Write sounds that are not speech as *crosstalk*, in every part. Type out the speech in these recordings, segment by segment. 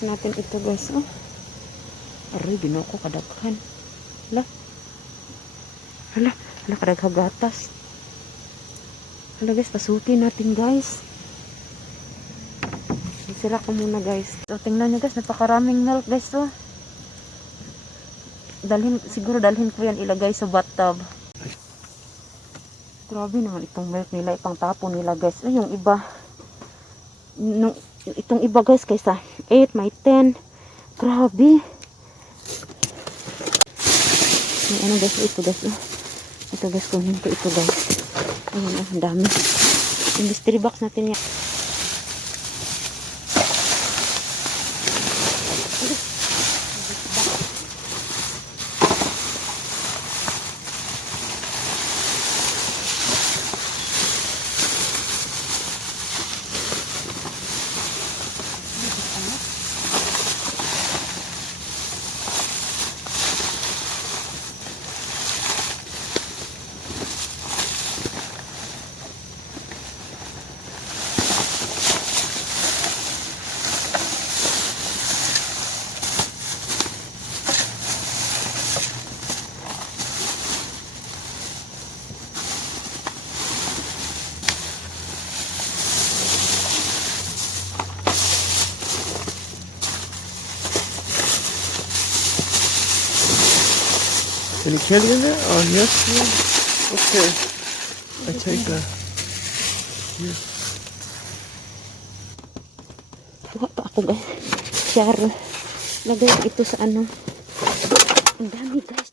check natin ito guys. Oh. Aray, ginoo ko kadaghan. Hala. Hala, hala kadaghagatas. Hala guys, pasukin natin guys. Sira ko muna guys. So, tingnan nyo guys, napakaraming milk guys to. Dalhin, siguro dalhin ko yan ilagay sa bathtub. Grabe naman itong milk nila, ipang tapo nila guys. Ay, yung iba, nung, itong iba guys, kaysa 8, may 10. Grabe. May ano guys, ito guys. Oh. Ito guys, kunin ko ito guys. Ayan, oh, ang dami. Yung mystery box natin yan. Any candy in there? Oh, yes. Yeah. Okay. I take a. Here. Kuha pa ako guys. Charo. Lagay ito sa ano. Ang dami guys.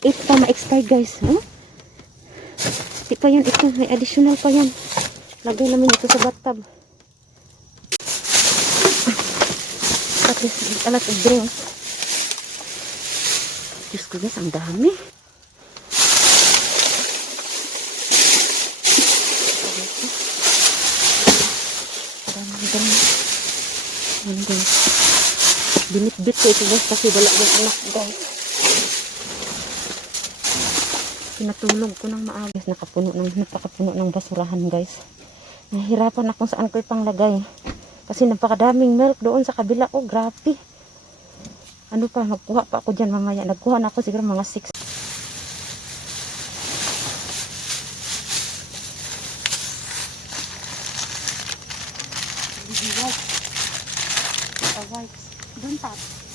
Ito pa ma-expire guys. Huh? Di pa yan ito. May additional pa yan. Lagay namin ito sa bathtub. At least a lot of drinks. Diyos ko guys, ang dami. Ayan guys. Binit-bit ko ito guys kasi wala yung anak guys. Pinatulog ko ng maaga. Guys, nakapuno ng, napakapuno ng basurahan guys. Nahihirapan na kung saan ko ipanglagay. Kasi napakadaming milk doon sa kabila. Oh, grabe. Ano pa, magkuha pa ako dyan mamaya. Nagkuha na ako siguro mga 6. wipes. Doon tap. Ito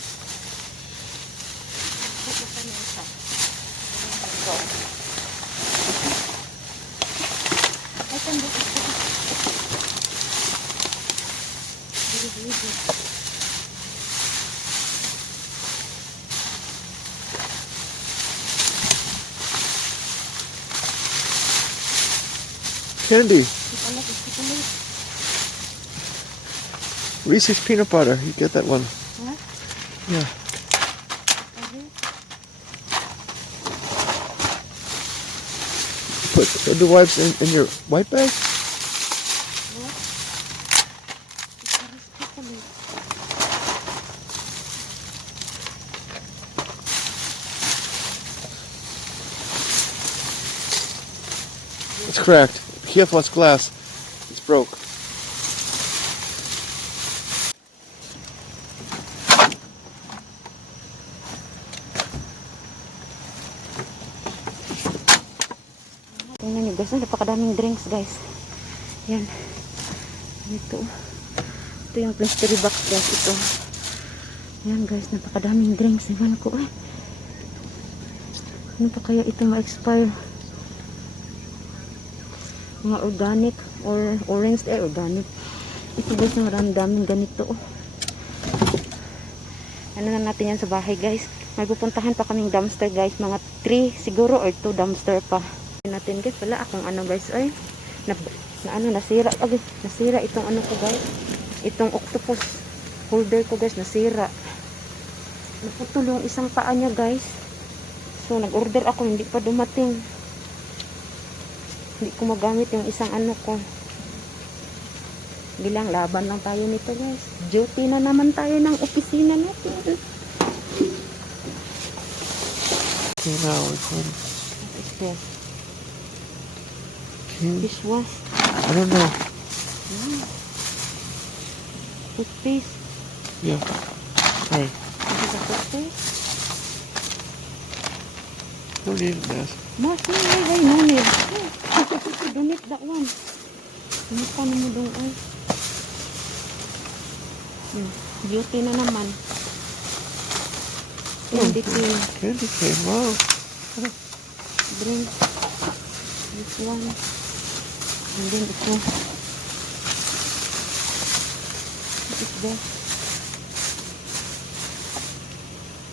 Candy. Ito lang, ito lang. Reese's peanut butter. You get that one. Ha? Yeah. Put the wipes in, in your white bag. What? Ito rin, ito lang. It's cracked. Careful, it's glass. It's broke. Tingnan nyo guys, napakadaming drinks guys. Yan. Ito. Ito yung mystery box guys. Ito. Yan guys, napakadaming drinks. Iwan ko eh. Ano pa kaya ito ma-expire? Mga organic or orange eh, organic. Ito guys, yung maraming daming ganito. Oh. Ano na natin yan sa bahay guys. May pupuntahan pa kaming dumpster guys. Mga 3 siguro or 2 dumpster pa natin guys wala akong ano guys ay na, na ano nasira okay, nasira itong ano ko guys itong octopus holder ko guys nasira naputol yung isang paa niya guys so nag order ako hindi pa dumating hindi ko magamit yung isang ano ko bilang laban lang tayo nito guys duty na naman tayo ng opisina natin it's home. ito dishwash I don't know. toothpaste Yeah. This is a toothpaste. No need mask. Mas, no, ay, ay, no need. Need that one. Ano pa mo dong ay? Hmm, beauty na naman. Candy cane. Candy cane. Wow. Drink. This one. And then ito. What is this?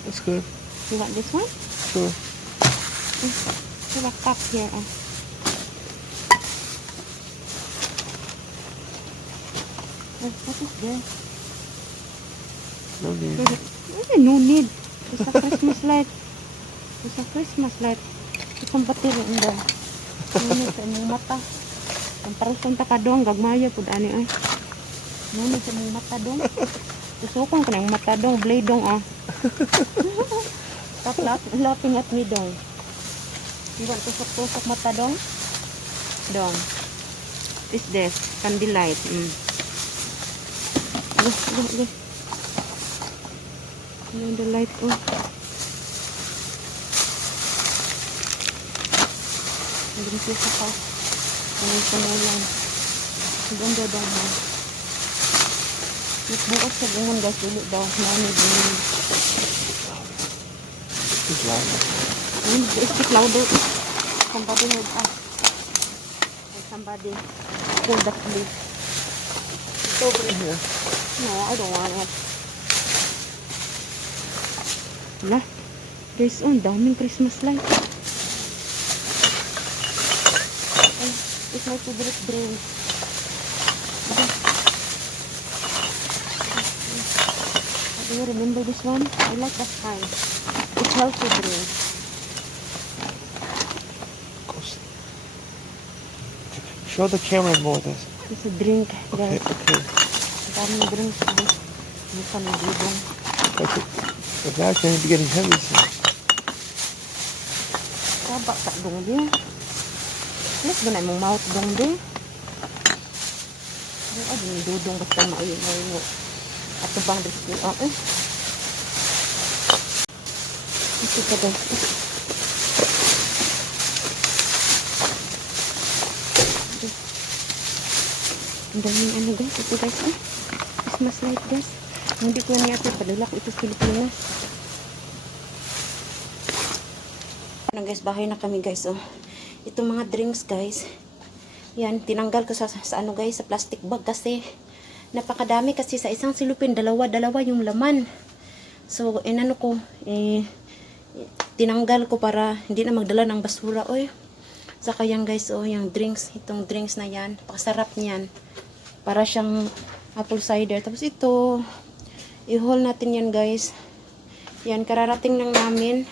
That's good. You want this one? Sure. There's a cup here. Oh. Oh, what? No need. Ay, no need. It's a Christmas light. It's a Christmas light. Itong battery in there. No need sa imong mata. Comparison ta ka dong, gagmaya pud ani ay. No need sa imong mata dong. Tusukon ka ng mata dong, blade dong ah. Stop laugh- laughing at me dong. Want tusok-tusok mata dong? Dong. Is this? Candlelight. Mm. Go, go, go. Ayan, the light ko. Siya sa house. Ngayon sa mulan. Hanggang daw ha. Nagbuot sa bungon guys. Dili daw. Nani bungon. It's loud. Ayun, speak louder. Somebody us. Or somebody pulled the police. It's over here. No, I don't want it. Wala. Guys, oh, daming Christmas light. Ay, it's my favorite drink. Okay. Do you remember this one? I like that kind. It's healthy drink. Close. Show the camera more this. It's a drink, Okay, okay. Daming drinks. guys. Mukha ng dudong. That's it. The bag's going to be getting heavy soon. Saba ka dong di. Mas ganay mong mouth dong di. Ay, ay, yung dudong basta maayo-maayo. At ito bang dito ah, eh. Ito ka guys. eh. Ang daming ano guys. Ito guys eh. Christmas light guys. Hindi ko yan yata padala ko ito sa Pilipinas. Ano guys, bahay na kami guys. Oh. Ito mga drinks guys. Yan, tinanggal ko sa, sa ano guys, sa plastic bag kasi napakadami kasi sa isang silupin, dalawa-dalawa yung laman. So, inano ko, eh, tinanggal ko para hindi na magdala ng basura. Oy, saka yan guys, oh, yung drinks, itong drinks na yan, pakasarap niyan. Para siyang apple cider. Tapos ito, i-haul natin yan guys. Yan, kararating lang namin.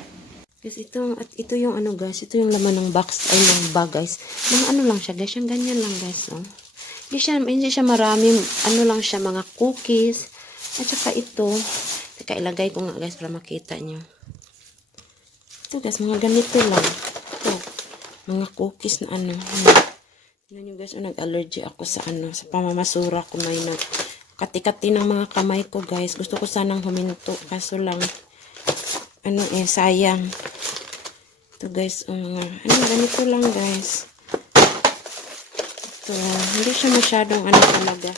Guys, ito, at ito yung ano guys, ito yung laman ng box, ay ng bag guys. Mga ano lang siya guys, yung ganyan lang guys, no? Hindi siya, hindi siya marami, ano lang siya, mga cookies. At saka ito, teka ilagay ko nga guys para makita nyo. Ito guys, mga ganito lang. Ito, mga cookies na ano. Yan. Nyo guys, oh, nag-allergy ako sa ano, sa pamamasura ko may nag kati-kati ng mga kamay ko guys. Gusto ko sanang huminto, kaso lang, ano eh, sayang. Ito guys, um, ano, ganito lang guys. Ito, hindi siya masyadong ano talaga.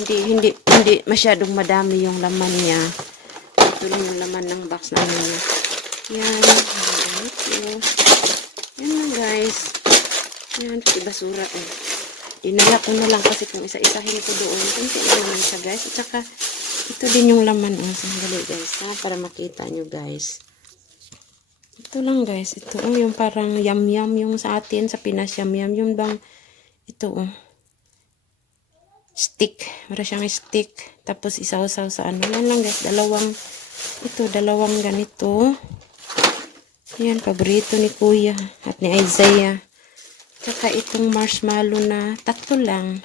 Hindi, hindi, hindi masyadong madami yung laman niya. Ito lang yung laman ng box na ano niya. Yan, ganito. Yan lang guys. Yan, pati basura eh. Inaya ko na lang kasi kung isa-isahin ko doon. Kunti lang naman siya guys. At saka, ito din yung laman. Oh, sandali guys ha, para makita nyo guys. Ito lang guys. Ito oh, yung parang yam-yam yung sa atin. Sa Pinas yam-yam. Yung bang, ito oh. Stick. Para siyang stick. Tapos isaw-saw sa ano. Yan lang guys. Dalawang, ito, dalawang ganito. Yan, paborito ni Kuya at ni Isaiah. Tsaka itong marshmallow na tatlo lang.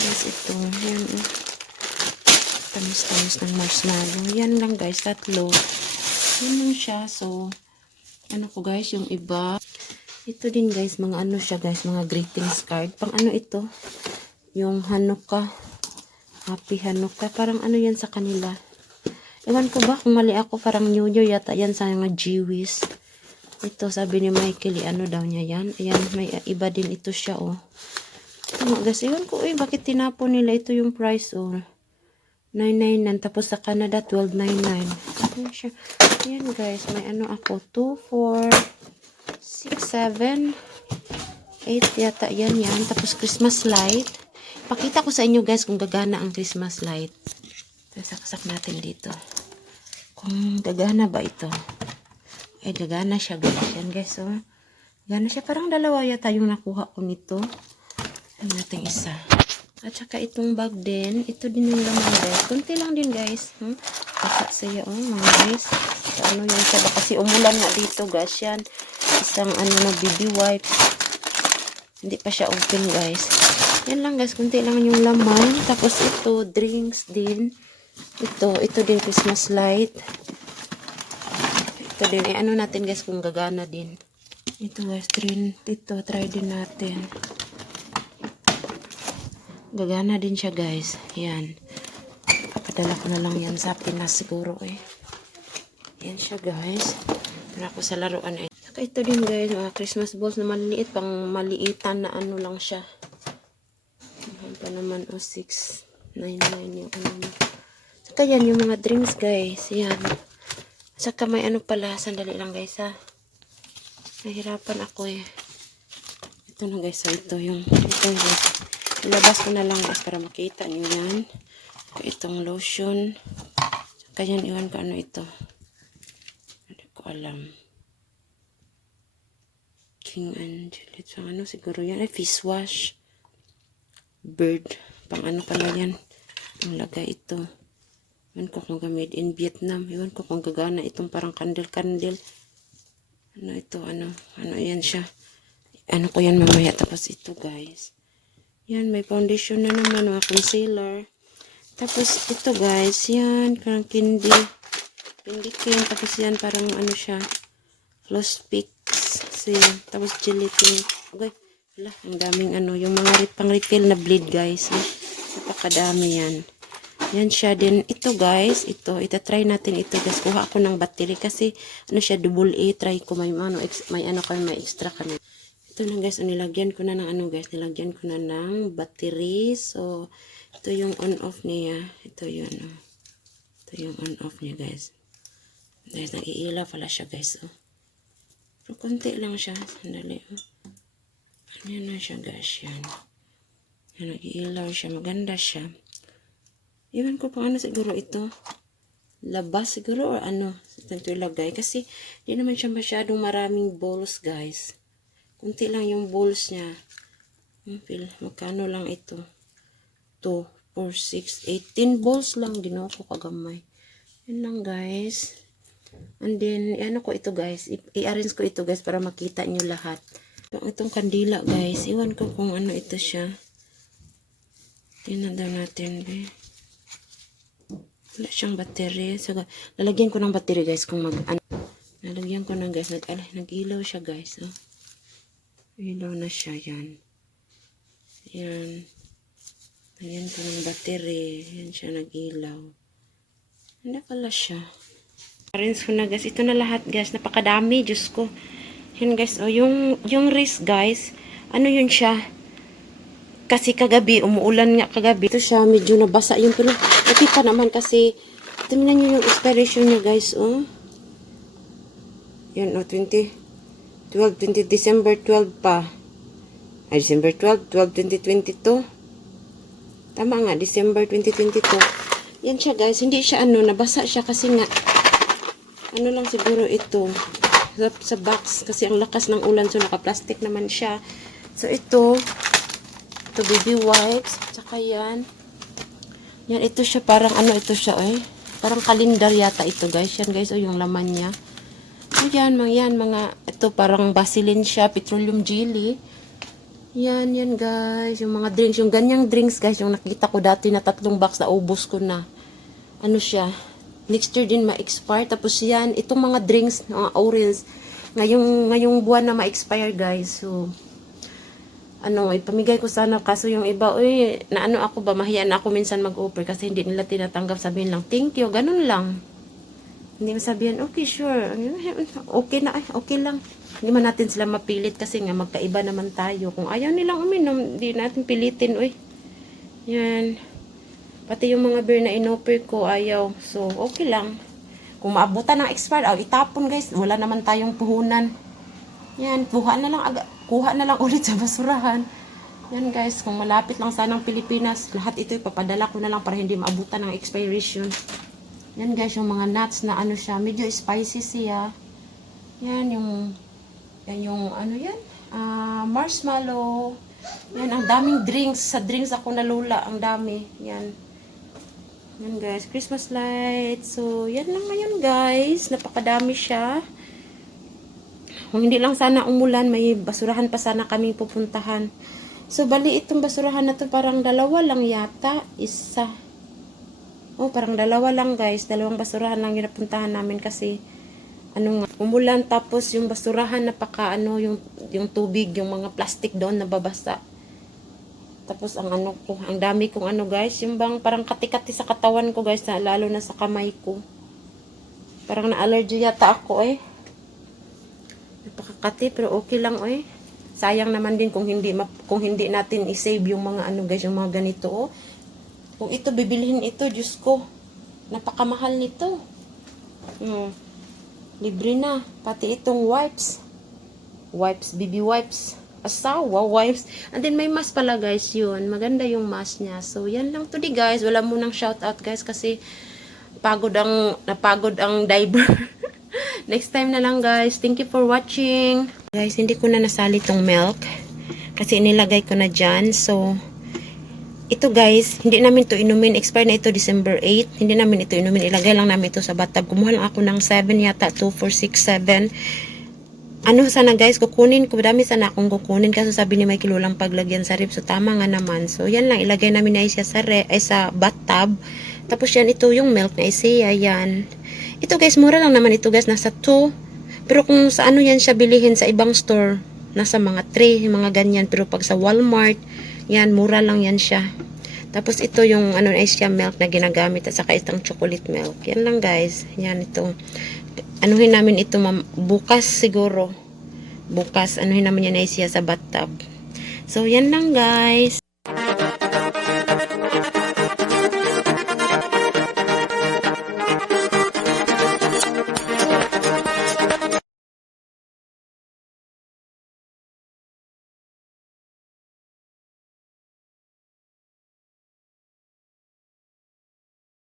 Yes, ito. Yan, oh. Tamis-tamis ng marshmallow. Yan lang guys, tatlo. Yan lang siya. So, ano ko guys, yung iba. Ito din guys, mga ano siya guys, mga greetings card. Pang ano ito? Yung Hanukkah. Happy Hanukkah. Parang ano yan sa kanila. Ewan ko ba kung mali ako, parang New Year yata yan sa mga Jewish. Ito, sabi ni Michael, ano daw niya yan. Ayan, may uh, iba din ito siya, oh. Ano, guys, ewan ko, eh, bakit tinapon nila ito yung price, oh. 999, tapos sa Canada, 1299. Ayan siya. Ayan, guys, may ano ako, 2, 4, 6, 7, 8 yata, yan, yan. Tapos Christmas light. Pakita ko sa inyo, guys, kung gagana ang Christmas light. Saksak natin dito. Kung gagana ba ito. Ay, gagana siya, guys. Yan, guys, oh. Gagana siya. Parang dalawa yata yung nakuha ko nito. Ayan natin isa. At saka itong bag din. Ito din yung laman, guys. Kunti lang din, guys. Hmm? Baka saya, oh, mga guys. So, ano yan siya. Baka kasi umulan nga dito, guys. Yan. Isang, ano na, baby wipes. Hindi pa siya open, guys. Yan lang, guys. Kunti lang yung laman. Tapos ito, drinks din. Ito, ito din Christmas light. Ito din, eh, ano natin guys kung gagana din. Ito guys, trin, ito, try din natin. Gagana din siya guys. Yan. Padala ko na lang yan sa Pinas siguro eh. Yan siya guys. Para ko sa laruan eh. Saka ito din guys, mga Christmas balls na maliliit, pang maliitan na ano lang siya. Mahal pa naman o 699 yung ano. Saka yan yung mga drinks guys. Yan. Saka may ano pala. Sandali lang guys ha. Nahirapan ako eh. Ito na guys. So, ito yung ito guys. Ilabas ko na lang guys para makita nyo yan. Itong lotion. Saka yan iwan ko ano ito. Hindi ko alam. King and Juliet. So, ano siguro yan? Ay, face wash. Bird. Pang ano pala yan. Ang lagay ito. Ewan ko kung made in Vietnam. Ewan ko kung gagana itong parang candle-candle. Ano ito, ano, ano yan siya. Ano ko yan mamaya. Tapos ito guys. Yan, may foundation na naman, mga concealer. Tapos ito guys, yan, parang candy. Candy cane. Tapos yan, parang ano siya. Gloss Picks. So, yan. Tapos gelatin. Okay. Wala, ang daming ano, yung mga re- pang refill na bleed guys. Napakadami yan. Yan siya din. Ito guys, ito, ita-try natin ito guys. Kuha ako ng battery kasi ano siya, double A. Try ko may ano, ex, may ano kami, may extra kami. Ito na guys, nilagyan ko na ng ano guys, nilagyan ko na ng battery. So, ito yung on-off niya. Ito yun, oh. Ito yung on-off niya guys. Guys, nag-iilaw pala siya guys, oh. Pero konti lang siya. Sandali, oh. Ano na siya guys, yan. Yan, nag-iilaw siya. Maganda siya. Iwan ko pa ano siguro ito. Labas siguro or ano. Ito ilagay. Kasi di naman siya masyadong maraming balls guys. Kunti lang yung balls niya. Hmm, magkano lang ito? 2, 4, 6, 18 balls lang. Ginawa ko kagamay. Yan lang guys. And then, ano ko ito guys. I-arrange ko ito guys para makita nyo lahat. Itong, itong kandila guys. Iwan ko kung ano ito siya. Tingnan daw natin. Be. Wala siyang battery. So, lalagyan ko ng battery guys kung mag... Ano, lalagyan ko ng guys. Nag, nag-ilaw siya guys. Oh. Ilaw na siya. Yan. Yan. Lagyan ko ng battery. Yan siya nag-ilaw. Hindi pala siya. Arrange ko na guys. Ito na lahat guys. Napakadami. Diyos ko. Yan guys. Oh, yung, yung wrist guys. Ano yun siya? Kasi kagabi, umuulan nga kagabi. Ito siya, medyo nabasa yung pero pa naman kasi tingnan nyo yung expiration niya guys, oh. Yan, oh, 20, 12, 20, December 12 pa. Ay, December 12, 12, 2022. Tama nga, December 2022. Yan siya guys, hindi siya ano, nabasa siya kasi nga, ano lang siguro ito, sa, sa box, kasi ang lakas ng ulan, so naka-plastic naman siya. So, ito, ito baby wipes. Tsaka yan. Yan, ito siya parang ano ito siya eh. Parang kalendar yata ito guys. Yan guys, oh, yung laman niya. So, yan, mga yan, mga, ito parang basilin siya, petroleum jelly. Yan, yan guys. Yung mga drinks, yung ganyang drinks guys, yung nakita ko dati na tatlong box na ubos ko na. Ano siya? Next year din ma-expire. Tapos yan, itong mga drinks, mga orange, ngayong, ngayong buwan na ma-expire guys. So, ano, ipamigay ko sana kaso yung iba, uy, na ano ako ba, mahiya na ako minsan mag-offer kasi hindi nila tinatanggap, sabihin lang, thank you, ganun lang. Hindi mo sabihin, okay, sure, okay na, ay, okay lang. Hindi man natin sila mapilit kasi nga magkaiba naman tayo. Kung ayaw nilang uminom, hindi natin pilitin, uy. Yan. Pati yung mga beer na inoffer ko, ayaw. So, okay lang. Kung maabutan ng expire, oh, itapon guys. Wala naman tayong puhunan. Yan, kuha na lang aga, kuha na lang *laughs* ulit sa basurahan. Yan guys, kung malapit lang sanang Pilipinas, lahat ito ipapadala ko na lang para hindi maabutan ng expiration. Yan guys, yung mga nuts na ano siya, medyo spicy siya. Yan yung yan yung ano yan, ah, marshmallow. Yan, ang daming drinks. Sa drinks ako nalula, ang dami. Yan. Yan guys, Christmas lights. So, yan lang ngayon guys. Napakadami siya. Kung hindi lang sana umulan, may basurahan pa sana kami pupuntahan. So, bali itong basurahan na to parang dalawa lang yata. Isa. Oh, parang dalawa lang guys. Dalawang basurahan lang yung napuntahan namin kasi ano nga, umulan tapos yung basurahan napaka ano yung yung tubig, yung mga plastic doon nababasa. Tapos ang ano ko, ang dami kong ano guys, yung bang parang kati-kati sa katawan ko guys, na, lalo na sa kamay ko. Parang na-allergy yata ako eh. Napakakati pero okay lang eh. Sayang naman din kung hindi kung hindi natin i-save yung mga ano guys, yung mga ganito oh. Kung ito bibilihin ito, Diyos ko. Napakamahal nito. Hmm. Libre na. Pati itong wipes. Wipes, BB wipes. Asawa, wipes. And then may mask pala guys yun. Maganda yung mask niya. So yan lang today guys. Wala munang shout out guys kasi pagod ang, napagod ang *laughs* diver. Next time na lang guys. Thank you for watching. Guys, hindi ko na nasali tong milk. Kasi inilagay ko na dyan. So, ito guys, hindi namin to inumin. Expire na ito December 8. Hindi namin ito inumin. Ilagay lang namin ito sa bathtub. Kumuha lang ako ng 7 yata. 2, 4, 6, 7. Ano sana guys, kukunin ko. Dami sana akong kukunin. Kasi sabi ni Michael walang paglagyan sa rib. So tama nga naman. So yan lang. Ilagay namin na siya sa, re, ay, sa bathtub. Tapos yan, ito yung milk na isiya. Yan. Ito guys, mura lang naman ito guys. Nasa 2. Pero kung sa ano yan siya bilihin sa ibang store, nasa mga 3, mga ganyan. Pero pag sa Walmart, yan, mura lang yan siya. Tapos ito yung ano na siya milk na ginagamit at saka itong chocolate milk. Yan lang guys. Yan ito. Anuhin namin ito bukas siguro. Bukas anuhin namin yan na siya sa bathtub. So yan lang guys.